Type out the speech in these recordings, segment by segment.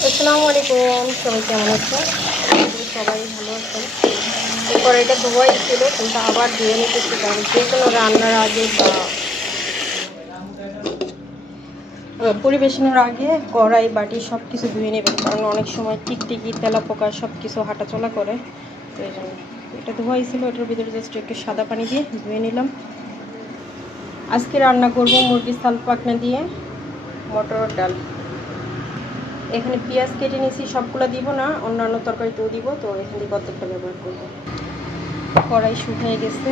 আসসালামু আলাইকুম, সবাই কেমন আছেন? সবাই ভালো আছেন। এরপর এটা ধোয়াই ছিল, কিন্তু আবার ধুয়ে নিতেছি, কারণ যে কোনো রান্নার আগে বা পরিবেশনের আগে কড়াই বাটি সব কিছু ধুয়ে নেবেন, কারণ অনেক সময় টিকটিকি তেলাপোকা সব কিছু হাঁটাচলা করে। তো এই জন্য এটা ধোয়াই ছিল, এটার ভিতরে জাস্ট একটু সাদা পানি দিয়ে ধুয়ে নিলাম। আজকে রান্না করব মুরগির সাল পাকনা দিয়ে মটর ডাল। এখানে পেঁয়াজ কেটে নিয়েছি, সবগুলো দিব না, অন্যান্য তরকারিতেও দিব, তো এখান থেকে কতটা ব্যবহার করব। কড়াই শুকিয়ে গেছে,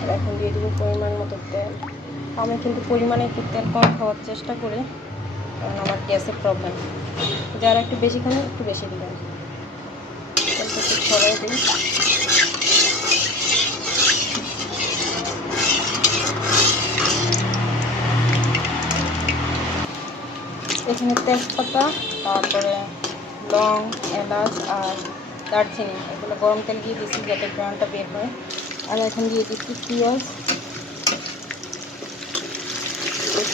আর এখন দিয়ে দিব পরিমাণ মতো তেল। আমি কিন্তু পরিমাণে একটু তেল কম খাওয়ার চেষ্টা করি, কারণ আমার গ্যাসের প্রবলেম। যারা একটু বেশি খান একটু বেশি দিবেন। তেলটা একটু ছড়াই দিই। এখানে তেজপাতা, তারপরে লং, এলাচ আর দারচিনি, এগুলো গরম তেল দিয়ে দিচ্ছি যাতে গ্রানটা বের হয়। আর এখন দিয়ে দিচ্ছি পেঁয়াজ,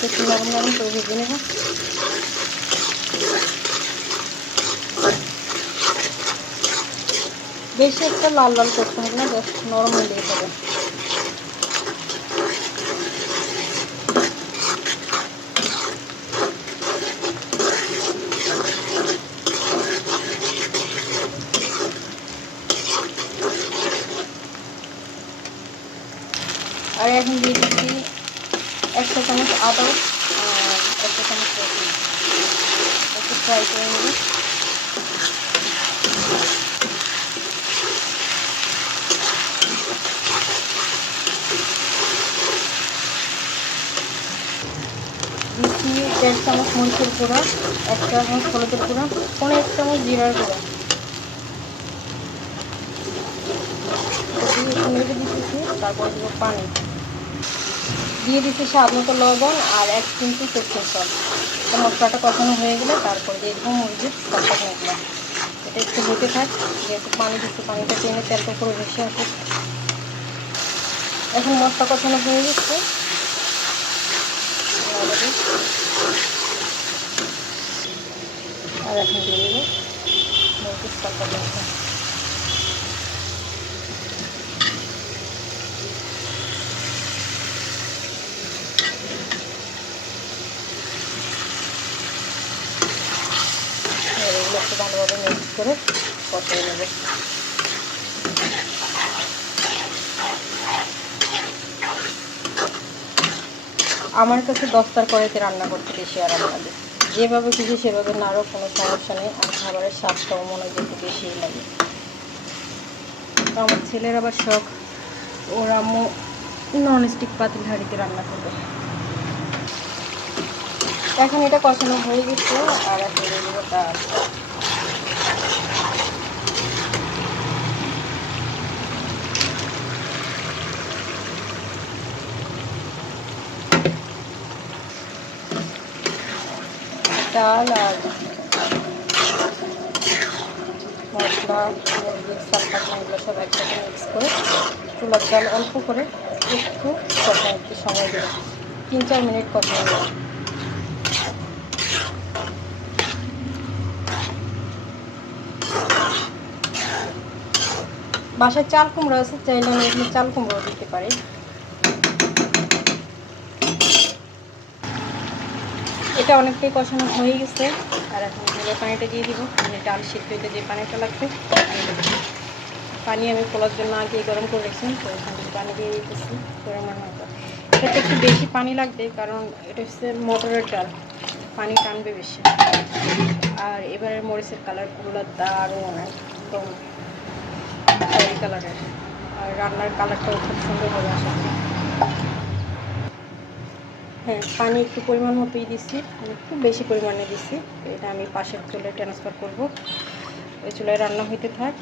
একটু নরম নরম করে ভেজে নেব। বেশি একটা লাল লাল করতে হবে না, জাস্ট নরম হলেই হবে। আর এখন দিয়ে দিচ্ছি 1 চামচ আদা আর 1 চামচ রসুন, একটু ফ্রাই করে নেব। দিচ্ছি 1.5 চামচ মরিচের গুঁড়া, 1 চামচ হলুদের গুঁড়া, 1 চামচ জিরার গুঁড়া দিয়ে একটু নেড়ে দিতেছি। তারপর দেবো পানি, দিয়ে দিচ্ছি স্বাদ মতো লবণ আর 1 চিমটি সরষের তেল। এটা মশলাটা কষানো হয়ে গেলে তারপর দিয়ে দেবো মুরগির সালটা। এটা একটু হতে থাক, যেহেতু পানি দিচ্ছি, পানিটা টেনে তেলটা করে ভেসে আসুক। এখন মশলা কষানো হয়ে গেছে, আর এখন দিয়ে দেবো মুরগির সালটা। এগুলো একটু ভালোভাবে মিক্স করে কষিয়ে নেব। আমার কাছে দস্তার কড়াইতে রান্না করতে বেশি আরাম লাগে। যেভাবে খুশি সেভাবে নাড়ো, কোনো সমস্যা নেই। আর খাবারের স্বাদটাও মনে হয় একটু বেশিই লাগে। তো আমার ছেলের আবার শখ, ওর আম্মু ননস্টিক পাতিল হাঁড়িতে রান্না করবে। এখন এটা কষানো হয়ে গেছে, আর এখন দিয়ে দেবো ডাল। ডাল আর মশলা, মুরগির সালপাকনা, এগুলো সব একসাথে মিক্স করে চুলার জাল অল্প করে একটু একটু সময় দেবো, 3-4 মিনিট কষানো দেবো। বাসায় চাল কুমড়ো আছে, চাইলে আমি এখানে চাল কুমড়ো দিতে পারি। এটা অনেকটাই কষানো হয়ে গেছে, আর এখন ঝোলের পানিটা দিয়ে দিব। মানে ডাল সিদ্ধ হইতে যে পানিটা লাগবে পানি আমি ফোলার জন্য আগেই গরম করে রেখেছি, তো এখানে পানি দিয়ে দিতেছি পরিমাণ মতো। এটাতে একটু বেশি পানি লাগবে, কারণ এটা হচ্ছে মটরের ডাল, পানি টানবে বেশি। আর এবারের মরিচের কালারগুলো দারুণ, একদম খয়েরি কালারের, আর রান্নার কালারটাও খুব সুন্দর হবে আশা করি। হ্যাঁ, পানি একটু পরিমাণ মতোই দিচ্ছি, খুব বেশি পরিমাণে দিচ্ছি। এটা আমি পাশের চুলায় ট্রান্সফার করব, ওই চুলায় রান্না হইতে থাক।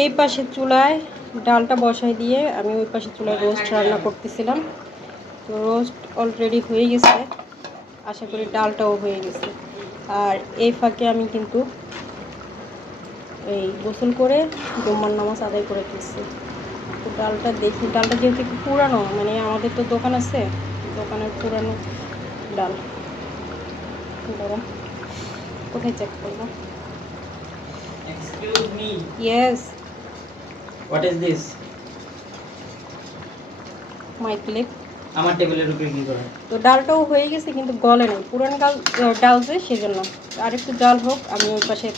এই পাশের চুলায় ডালটা বসাই দিয়ে আমি ওই পাশের চুলায় রোস্ট রান্না করতেছিলাম। তো রোস্ট অলরেডি হয়ে গেছে, আশা করি ডালটাও হয়ে গেছে। আর এই ফাঁকে আমি কিন্তু এই গোসল করে জুম্মার নামাজ আদায় করে ফেলছি। তো ডালটা দেখি, ডালটা যেহেতু একটু পুরানো, মানে আমাদের তো দোকান আছে, তো দোকানের পুরানো ডাল গরম। কোথায় চেক করবো? Excuse me. Yes, What is this? My clip. আমার টেবিলের উপরে কি করে? তো ডালটাও হয়ে গেছে কিন্তু গলে নেই, পুরান ডাল যে সেজন্য। আর একটু জাল হোক, আমি ওই পাশে